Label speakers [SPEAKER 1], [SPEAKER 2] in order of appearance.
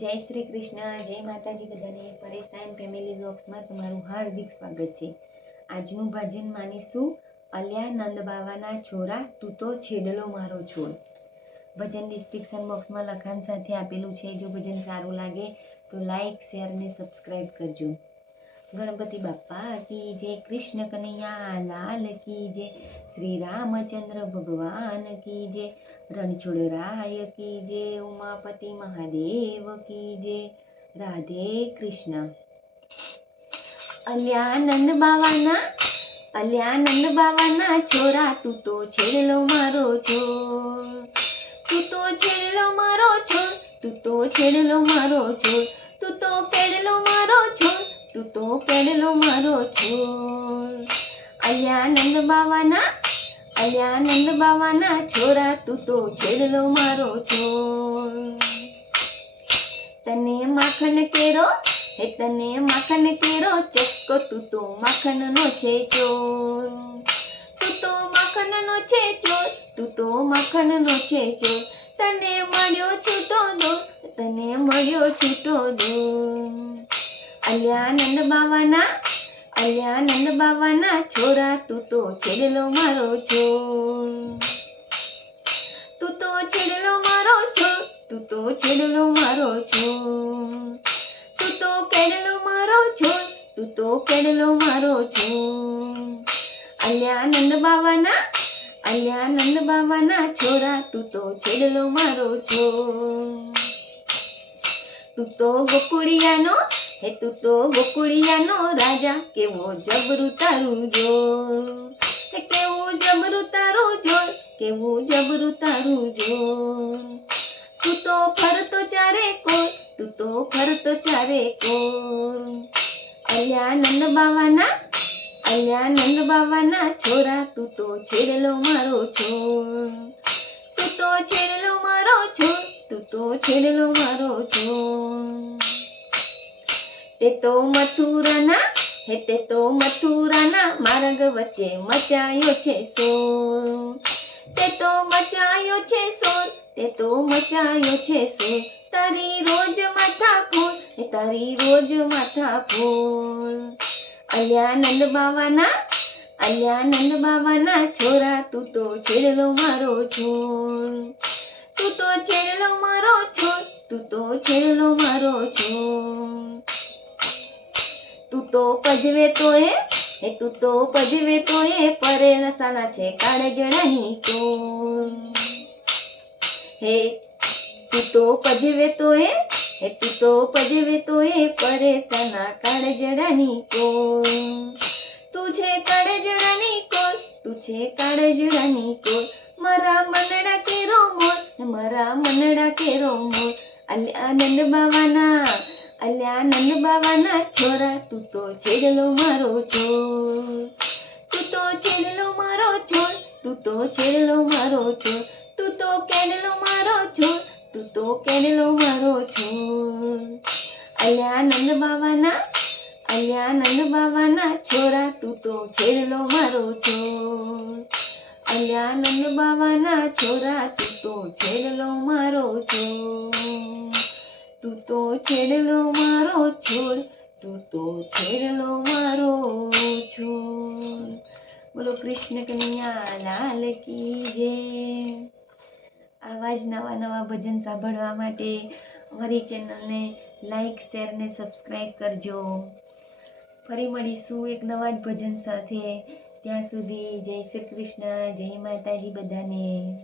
[SPEAKER 1] જય શ્રી કૃષ્ણ, જય માતાજી બધાને પરેશાન ફેમિલી બ્લોગ્સમાં તમારું હાર્દિક સ્વાગત છે. આજનું ભજન માનીશું, અલ્યા નંદ બાવાના છોરા, તું તો છેડલો મારો છોડ. ભજન ડિસ્ક્રિપ્શન બોક્સમાં લખાણ સાથે આપેલું છે, જો ભજન સારું લાગે તો લાઈક શેર અને સબસ્ક્રાઈબ કરજો. ગણપતિ બાપ્પા કી જય કૃષ્ણ કનૈયા, લાલ કી જય શ્રી રામચંદ્ર ભગવાન, કી જય રણછોડરાય કી જય ઉમાપતિ મહાદેવ, કી જય રાધે કૃષ્ણ. અલ્યાનંદ બાવાના અલ્યાનંદ બાવાના છોરા, તું તો છેલ્લો મારો છો તું તો છેલ્લો મારો છો તું તો છેલ્લો મારો છો તું તો તું તો પેડલો મારો છો અલ્યાનંદ બાવાના અલ્યાનંદ બાવાના છોરા, તું તો છેડલો મારો છોર. તને માખણ કેરો હે તને માખણ કેરો ચક્કો તું તો માખણનો છે ચોર. તું તો માખણનો છે ચોર, તું તો માખણનો છે ચોર. તને મળ્યો છૂટો દો તને મળ્યો છૂટો દો અલ્યાનંદ બાવાના અલ્યાનંદ બાવાના છોરા, તું તો છેડલો મારો છો. તું તો છેડલો મારો છો, તું તો છેડલો મારો છો. તું તો કેડલો મારો છો, તું તો કેડલો મારો છો. અલ્યાનંદ બાવાના અલ્યાનંદ બાવાના છોરા, તું તો છેડલો મારો છો. તું તો ગોકુળિયાનો હે તું તો ગોકુળિયાનો રાજા, કેવો જબરું તારું જો કેવું જબરું તારું જો કેવું જબરું તારું જો તું તો ફરતો ચારે કોર, તું તો ફરતો ચારે કોઈ અલ્યા નંદ બાવાના, અલ્યાનંદ બાવાના છોરા, તું તો છેડલો મારો છો તું તો છેડલો મારો છો તું તો છેડલો મારો છો તે તો મથુરાના, હે તે તો મથુરાના, માર્ગ વચ્ચે મચાયો છે સોર. તે તો મચાયો છે સોર, તે તો મચાયો છે સોર. તારી રોજ માથા ફોર એ તારી રોજ માથા ફોર અલ્યાનંદ બાવાના અલ્યાનંદ બાવાના છોરા, તું તો છેડલો મારો છોર. તું તો છેડલો મારો છોર, તું તો છેડલો મારો છો તું તો પજવે તો એ એ તું તો પજવે તો એ પરે નસાના છે કાળજડાની તો. હે, તું તો પજવે તો એ એ તું તો પજવે તો એ પરેશાના કાળજડાની કો તું. છે કાળજડાની કોર તું છે નહીં કોર મારા મનડા કેરો મોર મારા મનડા કેરો મોર. આનંદ બાવાના અલ્યાનંદ બાવાના છોરા, તું તો છેડલો મારો છો તું તો છેડલો મારો છો તું તો છેડલો મારો છો તું તો કેડલો મારો છો તું તો કેડલો મારો છો અલ્યાનંદ બાવાના અલ્યાનંદ બાવાના છોરા, તું તો છેડલો મારો છો અલ્યાનંદ બાવાના છોરા, તું તો છેડલો મારો છો તું તો છેડલો મારો છોડ, તું તો છેડલો મારો છોડ. બોલો કૃષ્ણ કન્યા, લાલ કી જય. આવા જ નવા નવા ભજન સાંભળવા માટે અમારી ચેનલને લાઈક, શેર ને સબસ્ક્રાઈબ કરજો. ફરી મળીશું એક નવા જ ભજન સાથે. ત્યાં સુધી જય શ્રી કૃષ્ણ, જય માતાજી બધાને.